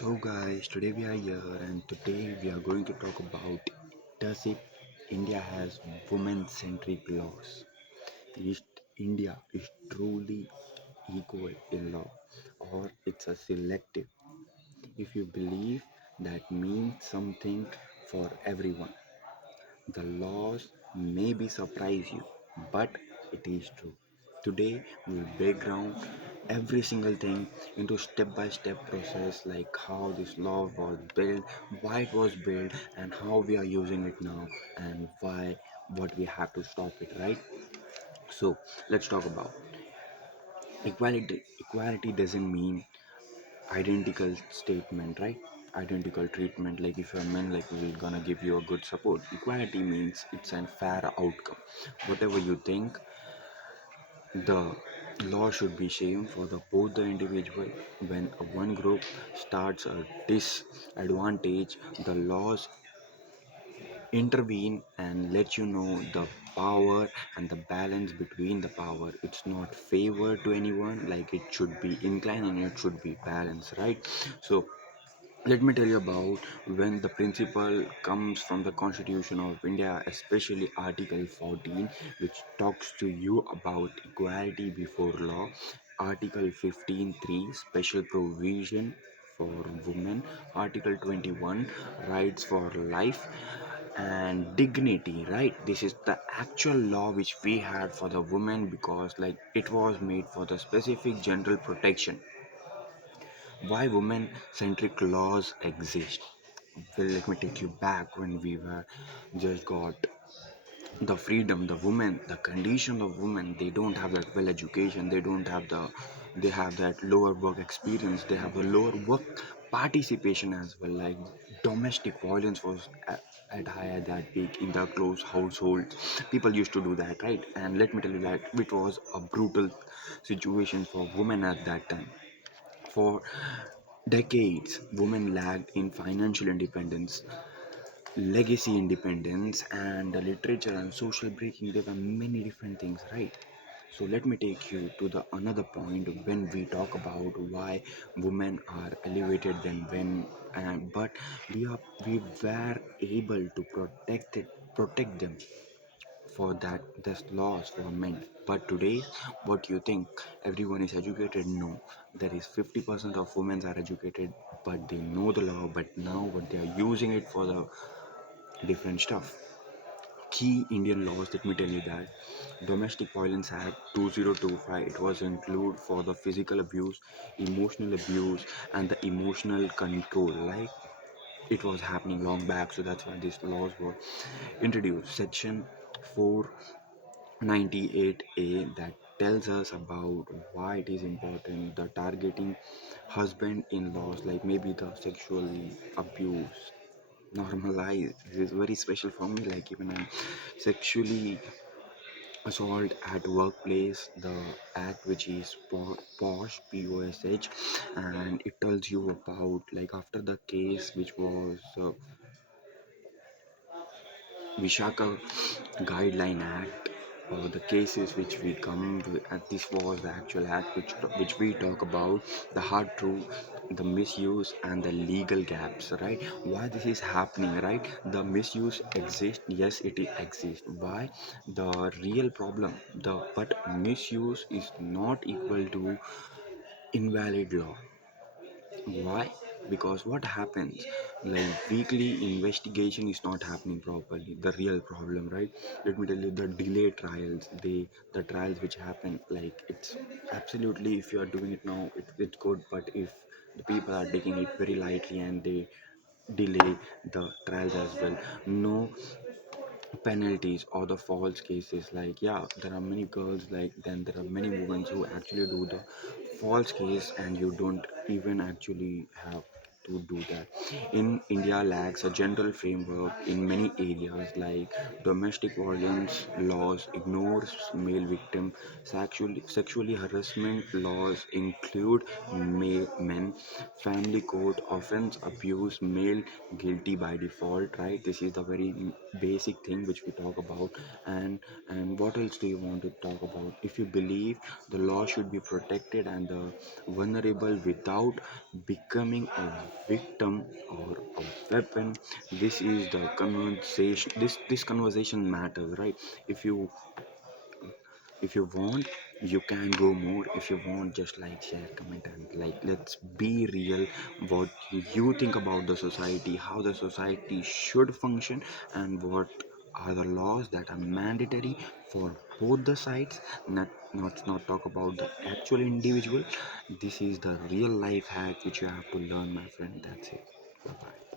So guys, today we are here and today we are going to talk about does it India has women-centric laws? Is India is truly equal in law or it's a selective? If you believe that means something for everyone, the laws maybe surprise you, but it is true. Today we'll break down every single thing into step-by-step process like how this law was built, why it was built, and how we are using it now, and why what we have to stop it, right? So let's talk about equality. Equality doesn't mean identical statement, right? Identical treatment, like if you're men, like we're gonna give you a good support. Equality means it's a fair outcome. Whatever you think, the law should be same for the both the individual. When one group starts a disadvantage, the laws intervene and let you know the power and the balance between the power. It's not favor to anyone, like it should be inclined and it should be balanced, right? So let me tell you about when the principle comes from the Constitution of India, especially Article 14, which talks to you about equality before law. Article 15.3, special provision for women. Article 21, rights for life and dignity, right? This is the actual law which we had for the women because like it was made for the specific general protection. Why women centric laws exist? Well, let me take you back when we were just got the freedom. The women, the condition of women, they don't have that well education, they don't have they have that lower work experience, they have a lower work participation as well. Like domestic violence was at higher that peak in the close households. People used to do that, right? And let me tell you that it was a brutal situation for women at that time. For decades, women lagged in financial independence, legacy independence, and the literature and social breaking. There were many different things, right? So let me take you to the another point when we talk about why women are elevated than men, but we were able to protect them for that there's laws for men. But today, what you think, everyone is educated? No, there is 50% of women are educated but they know the law, but now what they are using it for the different stuff. Key Indian laws, let me tell you that Domestic Violence Act 2025, it was include for the physical abuse, emotional abuse, and the emotional control. Like it was happening long back, so that's why these laws were introduced. Section 498A, that tells us about why it is important. The targeting husband-in-laws, like maybe the sexually abuse normalized. This is very special for me. Like even I'm sexually assault at workplace, the act which is POSH, POSH, and it tells you about like after the case which was Vishaka Guideline Act, or the cases which we come with, and this was the actual act which we talk about the hard truth, the misuse, and the legal gaps, right? Why this is happening, right? The misuse exists, yes, it exists. Why? The real problem, the but misuse is not equal to invalid law. Why? Because what happens, like weekly investigation is not happening properly. The real problem, right? Let me tell you, the delay trials, the trials which happen, like it's absolutely, if you are doing it now, it's good. But if the people are taking it very lightly and they delay the trials as well, no penalties or the false cases. Like yeah, there are many girls, like then there are many women who actually do the false case and you don't even actually have to do that. In India lacks a general framework in many areas, like domestic violence laws ignores male victim, sexually harassment laws include men, family court offense abuse male guilty by default, right? This is the very basic thing which we talk about. And what else do you want to talk about? If you believe the law should be protected and the vulnerable without becoming a victim or a weapon. This is the conversation. This conversation matters, right? If you if you want, you can go more. If you want, just like, share, comment, and like, let's be real. What you think about the society, how the society should function, and what are the laws that are mandatory for both the sides. Not talk about the actual individual. This is the real life hack which you have to learn, my friend. That's it. Bye bye.